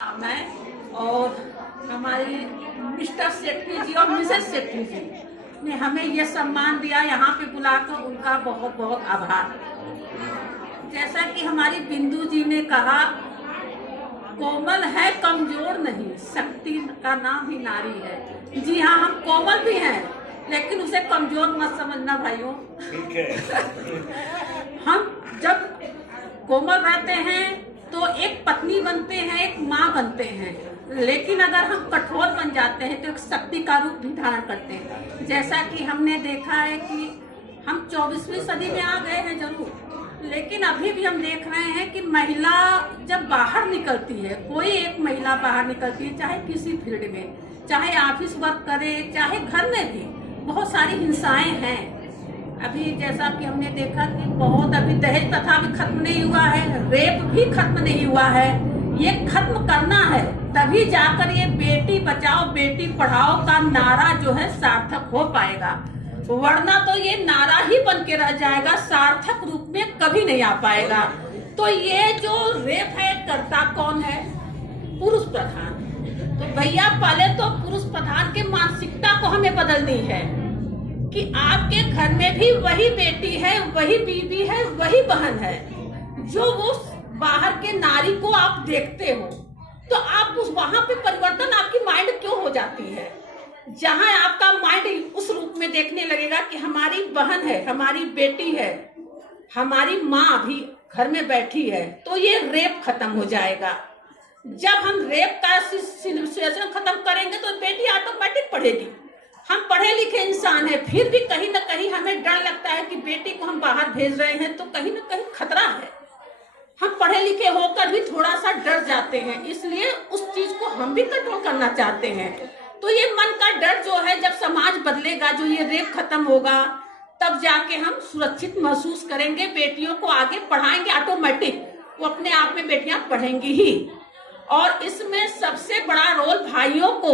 मैं और हमारी मिस्टर सेठी जी और मिसेस सेठी जी ने हमें ये सम्मान दिया, यहाँ पे बुलाकर उनका बहुत बहुत आभार। जैसा कि हमारी बिंदु जी ने कहा, कोमल है कमजोर नहीं, शक्ति का नाम ही नारी है। जी हाँ, हम कोमल भी हैं, लेकिन उसे कमजोर मत समझना भाइयों। ठीक है। हम जब कोमल रहते हैं तो एक पत्नी बनते हैं, एक माँ बनते हैं, लेकिन अगर हम कठोर बन जाते हैं तो एक शक्ति का रूप भी धारण करते हैं। जैसा कि हमने देखा है कि हम 24वीं सदी में आ गए हैं जरूर, लेकिन अभी भी हम देख रहे हैं कि महिला जब बाहर निकलती है, कोई एक महिला बाहर निकलती है, चाहे किसी फील्ड में, चाहे ऑफिस वर्क करे, चाहे घर में भी बहुत सारी हिंसाएं हैं। अभी जैसा कि हमने देखा कि बहुत अभी दहेज प्रथा भी खत्म नहीं हुआ है, रेप भी खत्म नहीं हुआ है। ये खत्म करना है, तभी जाकर ये बेटी बचाओ बेटी पढ़ाओ का नारा जो है सार्थक हो पाएगा, वरना तो ये नारा ही बन के रह जाएगा, सार्थक रूप में कभी नहीं आ पाएगा। तो ये जो रेप है, करता कौन है? पुरुष प्रधान। तो भैया पहले तो पुरुष प्रधान के मानसिकता को हमें बदलनी है कि आपके घर में भी वही बेटी है, वही बीवी है, वही बहन है, जो वो बाहर के नारी को आप देखते हो, तो आप उस वहां पे परिवर्तन आपकी माइंड क्यों हो जाती है? जहां आपका माइंड उस रूप में देखने लगेगा कि हमारी बहन है, हमारी बेटी है, हमारी माँ भी घर में बैठी है, तो ये रेप खत्म हो जाएगा। जब हम रेप का सिचुएशन खत्म करेंगे तो बेटी ऑटोमेटिक पढ़ेगी। हम पढ़े लिखे इंसान हैं, फिर भी कहीं ना कहीं हमें डर लगता है कि बेटी को हम बाहर भेज रहे हैं तो कहीं ना कहीं खतरा है। हम पढ़े लिखे होकर भी थोड़ा सा डर जाते हैं, इसलिए उस चीज को हम भी कंट्रोल करना चाहते हैं। तो ये मन का डर जो है, जब समाज बदलेगा, जो ये रेप खत्म होगा, तब जाके हम सुरक्षित महसूस करेंगे, बेटियों को आगे पढ़ाएंगे, ऑटोमेटिक वो अपने आप में बेटियां पढ़ेंगी ही। और इसमें सबसे बड़ा रोल भाइयों को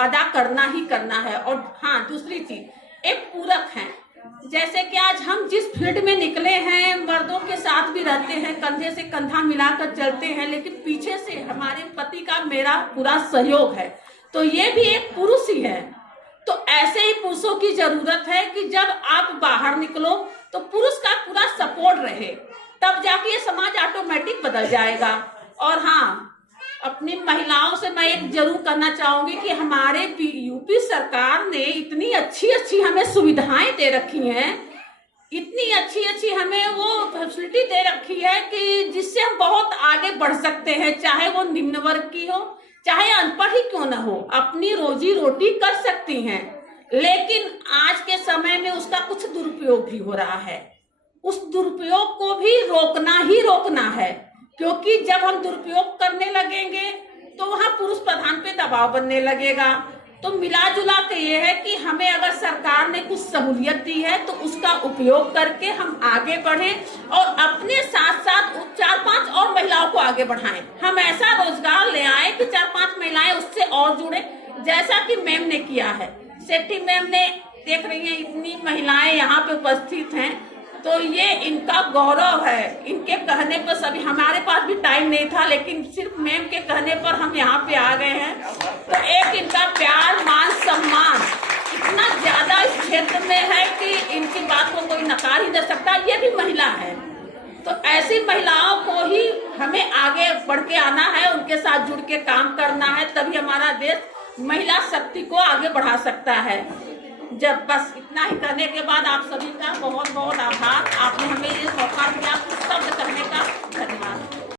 अदा करना ही करना है। और हाँ, दूसरी चीज एक पूरक है। जैसे कि आज हम जिस फील्ड में निकले हैं, मर्दों के साथ भी रहते हैं, कंधे से कंधा मिलाकर चलते हैं, लेकिन पीछे से हमारे पति का मेरा पूरा सहयोग है, तो ये भी एक पुरुष ही है। तो ऐसे ही पुरुषों की जरूरत है कि जब आप बाहर निकलो तो पुरुष का पूरा सपोर्ट रहे, तब जाके ये समाज ऑटोमेटिक बदल जाएगा। और हाँ, अपनी महिलाओं से मैं एक जरूर करना चाहूंगी कि हमारे यूपी सरकार ने इतनी अच्छी अच्छी हमें सुविधाएं दे रखी हैं, इतनी अच्छी अच्छी हमें वो फैसिलिटी दे रखी है कि जिससे हम बहुत आगे बढ़ सकते हैं, चाहे वो निम्न वर्ग की हो, चाहे अनपढ़ ही क्यों ना हो, अपनी रोजी रोटी कर सकती हैं। लेकिन आज के समय में उसका कुछ दुरुपयोग भी हो रहा है। उस दुरुपयोग को भी रोकना ही रोकना है, क्योंकि जब हम दुरुपयोग करने लगेंगे तो वहां पुरुष प्रधान पे दबाव बनने लगेगा। तो मिला जुला के ये है कि हमें अगर सरकार ने कुछ सहूलियत दी है तो उसका उपयोग करके हम आगे बढ़ें और अपने साथ साथ 4-5 और महिलाओं को आगे बढ़ाएं। हम ऐसा रोजगार ले आए कि 4-5 महिलाएं उससे और जुड़े, जैसा कि मैम ने किया है। सेठी मैम ने, देख रही है इतनी महिलाएं यहाँ पे उपस्थित हैं, तो ये इनका गौरव है। इनके कहने पर सभी, हमारे पास भी टाइम नहीं था, लेकिन सिर्फ मैम के कहने पर हम यहाँ पे आ गए हैं। तो एक इनका प्यार, मान, सम्मान इतना ज्यादा इस क्षेत्र में है कि इनकी बात को कोई नकार ही नहीं सकता। ये भी महिला है, तो ऐसी महिलाओं को ही हमें आगे बढ़ के आना है, उनके साथ जुड़ के काम करना है, तभी हमारा देश महिला शक्ति को आगे बढ़ा सकता है। जब बस इतना ही करने के बाद आप सभी का बहुत बहुत आभार। आपने